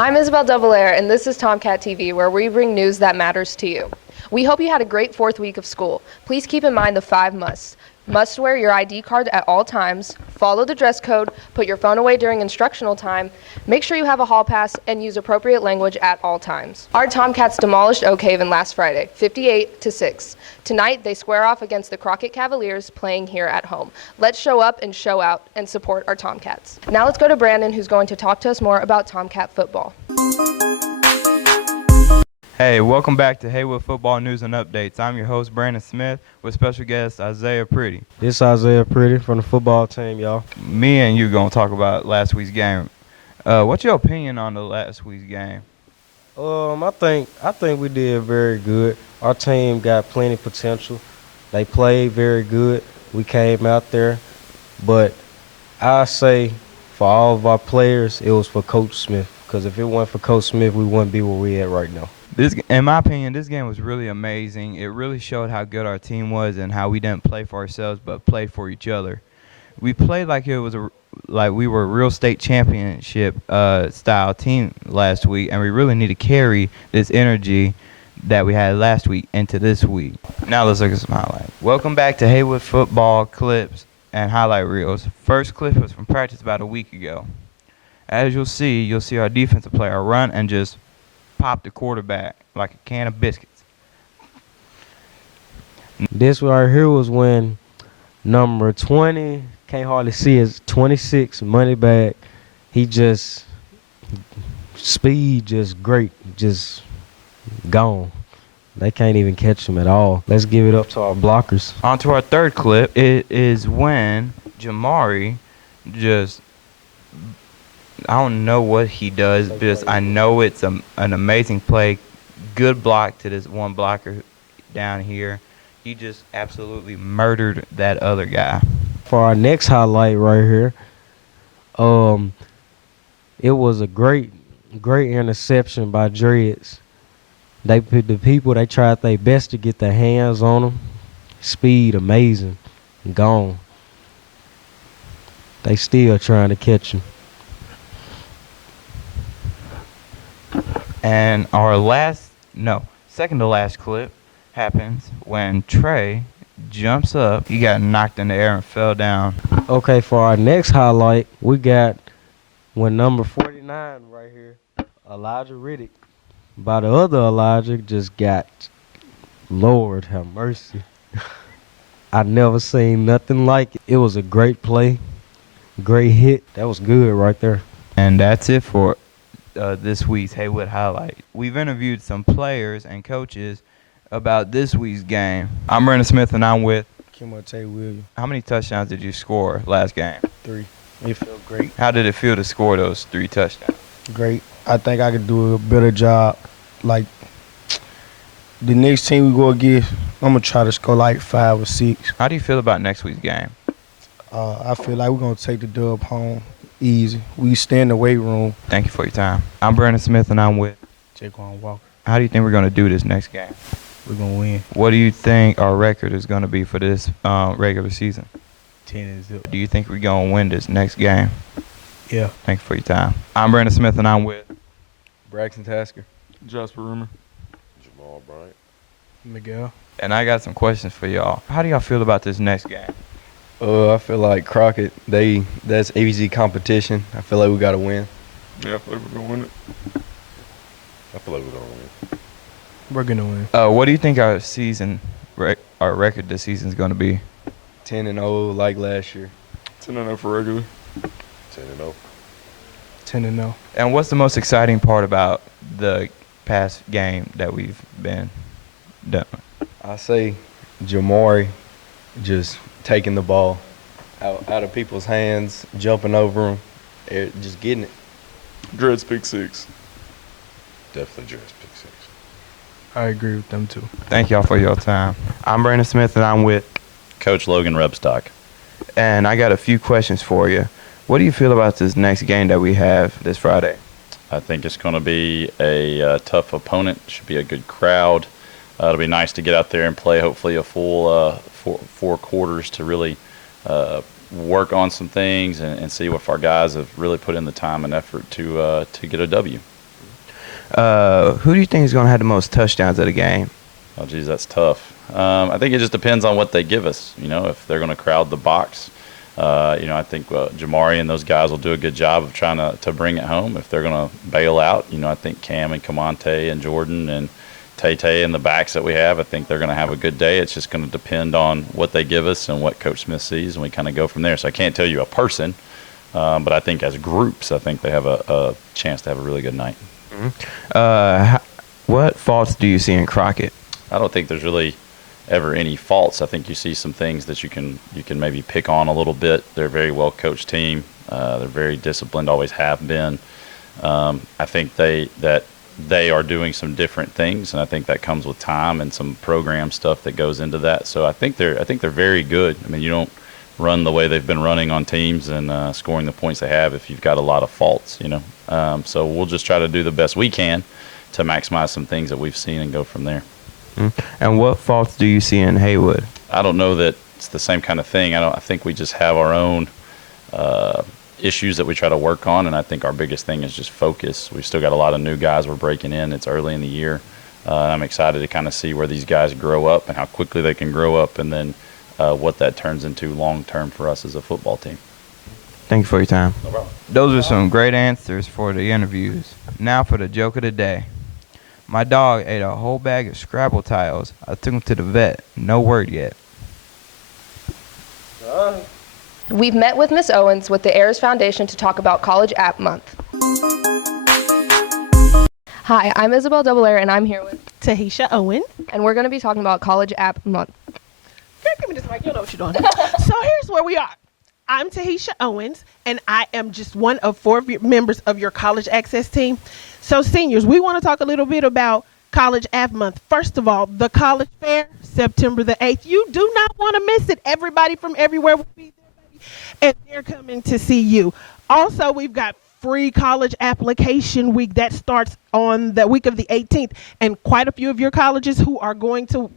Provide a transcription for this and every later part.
I'm Isabel Double-Air, and this is Tomcat TV, where we bring news that matters to you. We hope you had a great fourth week of school. Please keep in mind the 5 musts. Must wear your ID card at all times, follow the dress code, put your phone away during instructional time, make sure you have a hall pass, and use appropriate language at all times. Our Tomcats demolished Oak Haven last Friday, 58-6. Tonight, they square off against the Crockett Cavaliers playing here at home. Let's show up and show out and support our Tomcats. Now let's go to Brandon, who's going to talk to us more about Tomcat football. Hey, welcome back to Haywood Football News and Updates. I'm your host, Brandon Smith, with special guest Isaiah Pretty. This is Isaiah Pretty from the football team, y'all. Me and you going to talk about last week's game. What's your opinion on the last week's game? I think we did very good. Our team got plenty of potential. They played very good. We came out there. But I say for all of our players, it was for Coach Smith. Because if it wasn't for Coach Smith, we wouldn't be where we at right now. In my opinion, this game was really amazing. It really showed how good our team was and how we didn't play for ourselves but played for each other. We played like we were a real state championship style team last week, and we really need to carry this energy that we had last week into this week. Now let's look at some highlights. Welcome back to Haywood Football Clips and Highlight Reels. First clip was from practice about a week ago. As you'll see our defensive player run and just pop the quarterback like a can of biscuits. This right here was when number 20, can't hardly see it, 26, money bag. He just, speed just great, just gone. They can't even catch him at all. Let's give it up to our blockers. On to our third clip. It is when Jamari just, I don't know what he does, but I know it's an amazing play. Good block to this one blocker down here. He just absolutely murdered that other guy. For our next highlight right here, it was a great interception by Dreads. The people, they tried their best to get their hands on him. Speed, amazing, gone. They still trying to catch him. And our second to last clip happens when Trey jumps up. He got knocked in the air and fell down. Okay, for our next highlight, we got when number 49 right here, Elijah Riddick, by the other Elijah, just got, Lord have mercy. I never seen nothing like it. It was a great play, great hit. That was good right there. And that's it for this week's Haywood Highlight. We've interviewed some players and coaches about this week's game. I'm Brandon Smith, and I'm with Williams. How many touchdowns did you score last game? 3. It felt great. How did it feel to score those 3 touchdowns? Great. I think I could do a better job. Like, the next team we go against, I'm going to try to score like 5 or 6. How do you feel about next week's game? I feel like we're going to take the dub home easy. We stay in the weight room. Thank you for your time. I'm Brandon Smith, and I'm with Jaquan Walker. How do you think we're going to do this next game? We're going to win. What do you think our record is going to be for this regular season? 10-0. Do you think we're going to win this next game? Yeah. Thank you for your time. I'm Brandon Smith, and I'm with Braxton Tasker, Jasper Rumor, Jamal Bryant, Miguel. And I got some questions for y'all. How do y'all feel about this next game? I feel like Crockett, that's easy competition. I feel like we got to win. Yeah, I feel like we're going to win it. I feel like we're going to win. We're going to win. What do you think our our record this season is going to be? 10-0 like last year. 10-0 for regular. 10-0. 10-0. And what's the most exciting part about the past game that we've been done? I say Jamari just taking the ball out of people's hands, jumping over them, just getting it. Dread's pick 6. Definitely Dread's pick 6. I agree with them, too. Thank y'all for your time. I'm Brandon Smith, and I'm with Coach Logan Rebstock. And I got a few questions for you. What do you feel about this next game that we have this Friday? I think it's going to be a tough opponent. Should be a good crowd. It'll be nice to get out there and play hopefully a full 4 quarters to really work on some things and see if our guys have really put in the time and effort to get a W. Who do you think is going to have the most touchdowns of the game? Oh, geez, that's tough. I think it just depends on what they give us. You know, if they're going to crowd the box, I think Jamari and those guys will do a good job of trying to bring it home. If they're going to bail out, I think Cam and Kamante and Jordan and Tay and the backs that we have, I think they're going to have a good day. It's just going to depend on what they give us and what Coach Smith sees, and we kind of go from there. So I can't tell you a person, but I think as groups, I think they have a chance to have a really good night. What faults do you see in Crockett? I don't think there's really ever any faults. I think you see some things that you can maybe pick on a little bit. They're a very well coached team. They're very disciplined, always have been. I think they are doing some different things, and I think that comes with time and some program stuff that goes into that. So I think they're very good. I mean, you don't run the way they've been running on teams and scoring the points they have if you've got a lot of faults. So we'll just try to do the best we can to maximize some things that we've seen and go from there. And what faults do you see in Haywood? I don't know that it's the same kind of thing. I think we just have our own issues that we try to work on, and I think our biggest thing is just focus. We've still got a lot of new guys we're breaking in. It's early in the year. I'm excited to kind of see where these guys grow up and how quickly they can grow up, and then what that turns into long term for us as a football team. Thank you for your time. No problem. Those are some great answers for the interviews. Now for the joke of the day. My dog ate a whole bag of Scrabble tiles. I took him to the vet. No word yet. We've met with Ms. Owens with the Heirs Foundation to talk about College App Month. Hi, I'm Isabel Double and I'm here with, Tahisha Owen. and we're going to be talking about College App Month. Girl, give me this mic. You know what you're doing. So here's where we are. I'm Tahisha Owens, and I am just one of 4 members of your college access team. So seniors, we want to talk a little bit about College App Month. First of all, the college fair, September the 8th. You do not want to miss it. Everybody from everywhere will be there, baby, and they're coming to see you. Also, we've got free college application week that starts on the week of the 18th, and quite a few of your colleges who are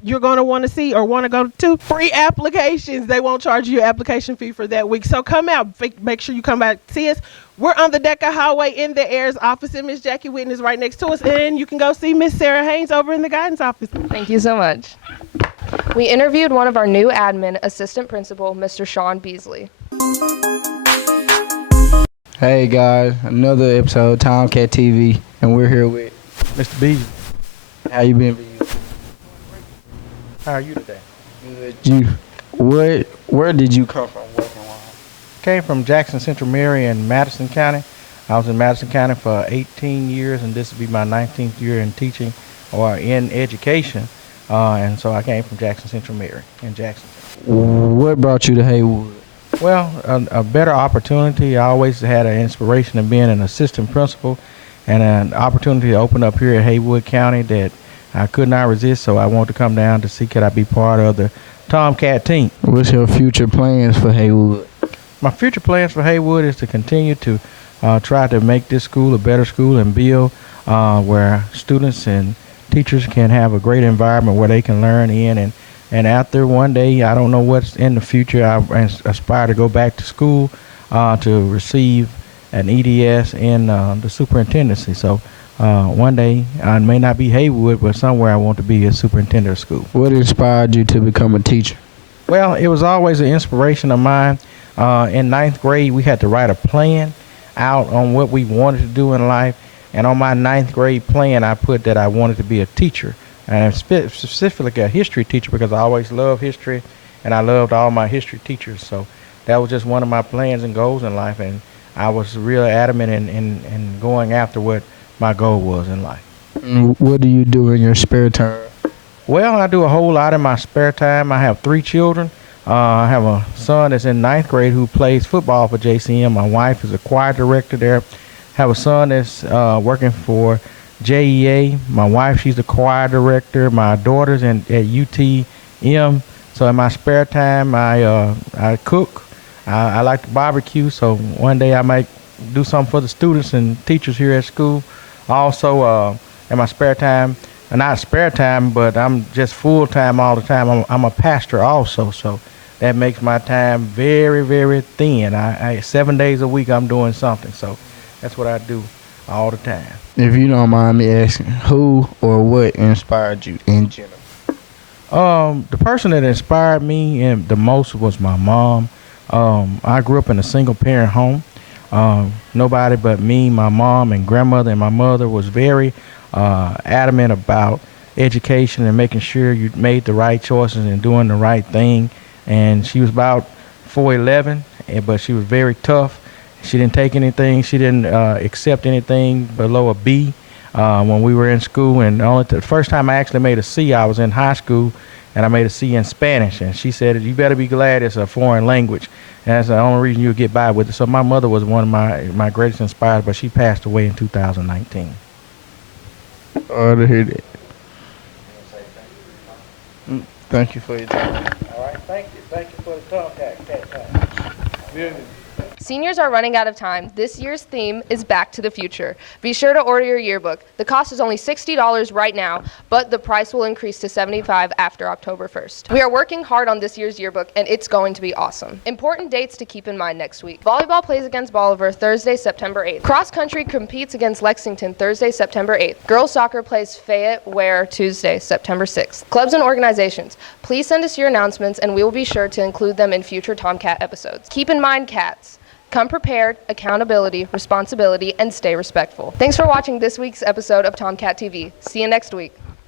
you're going to want to see or want to go to free applications. They won't charge you an application fee for that week. So come out, make sure you come out, see us. We're on the Decker Highway in the Heirs office, and Miss Jackie Whitten is right next to us, and you can go see Miss Sarah Haynes over in the guidance office. Thank you so much. We interviewed one of our new admin, assistant principal, Mr. Sean Beasley. Hey guys, another episode of Tomcat TV, and we're here with Mr. B, how you been? how are you today? Good. Where did you come from working-wise? Came from Jackson Central Mary in Madison County. I was in Madison County for 18 years, and this will be my 19th year in teaching or in education. And so I came from Jackson Central Mary in Jackson. What brought you to Haywood? Well, a better opportunity. I always had an inspiration of being an assistant principal, and an opportunity to open up here at Haywood County that I could not resist. So I wanted to come down to see could I be part of the Tomcat team. What's your future plans for Haywood? My future plans for Haywood is to continue to try to make this school a better school and build where students and teachers can have a great environment where they can learn in. And after one day, I don't know what's in the future, I aspire to go back to school to receive an EDS in the superintendency. So one day, I may not be Haywood, but somewhere I want to be a superintendent of school. What inspired you to become a teacher? Well, it was always an inspiration of mine. In 9th grade, we had to write a plan out on what we wanted to do in life. And on my 9th grade plan, I put that I wanted to be a teacher. And specifically a history teacher, because I always loved history and I loved all my history teachers. So that was just one of my plans and goals in life, and I was real adamant in going after what my goal was in life. What do you do in your spare time? Well, I do a whole lot in my spare time. I have 3 children. I have a son that's in 9th grade who plays football for JCM. My wife is a choir director there. Have a son that's working for JEA. My wife, she's the choir director. My daughter's at UTM. So in my spare time, I cook. I like to barbecue. So one day I might do something for the students and teachers here at school. Also, in my spare time, not spare time, but I'm just full time all the time. I'm a pastor also. So that makes my time very, very thin. 7 days a week I'm doing something. So that's what I do. all the time. If you don't mind me asking, who or what inspired you in general? The person that inspired me and the most was my mom. I grew up in a single parent home. Nobody but me, my mom, and grandmother, and my mother was very adamant about education and making sure you made the right choices and doing the right thing. And she was about 4'11", but she was very tough. She didn't take anything. She didn't accept anything below a B when we were in school. And the first time I actually made a C, I was in high school, and I made a C in Spanish. And she said, "You better be glad it's a foreign language. And that's the only reason you'll get by with it." So my mother was one of my greatest inspirers, but she passed away in 2019. Oh, to hear that. Thank you for your time. All right, thank you. Thank you for the Tomcat time. Seniors are running out of time. This year's theme is Back to the Future. Be sure to order your yearbook. The cost is only $60 right now, but the price will increase to $75 after October 1st. We are working hard on this year's yearbook, and it's going to be awesome. Important dates to keep in mind next week. Volleyball plays against Bolivar Thursday, September 8th. Cross country competes against Lexington Thursday, September 8th. Girls soccer plays Fayette Ware Tuesday, September 6th. Clubs and organizations, please send us your announcements, and we will be sure to include them in future Tomcat episodes. Keep in mind, cats. Come prepared, accountability, responsibility, and stay respectful. Thanks for watching this week's episode of Tomcat TV. See you next week.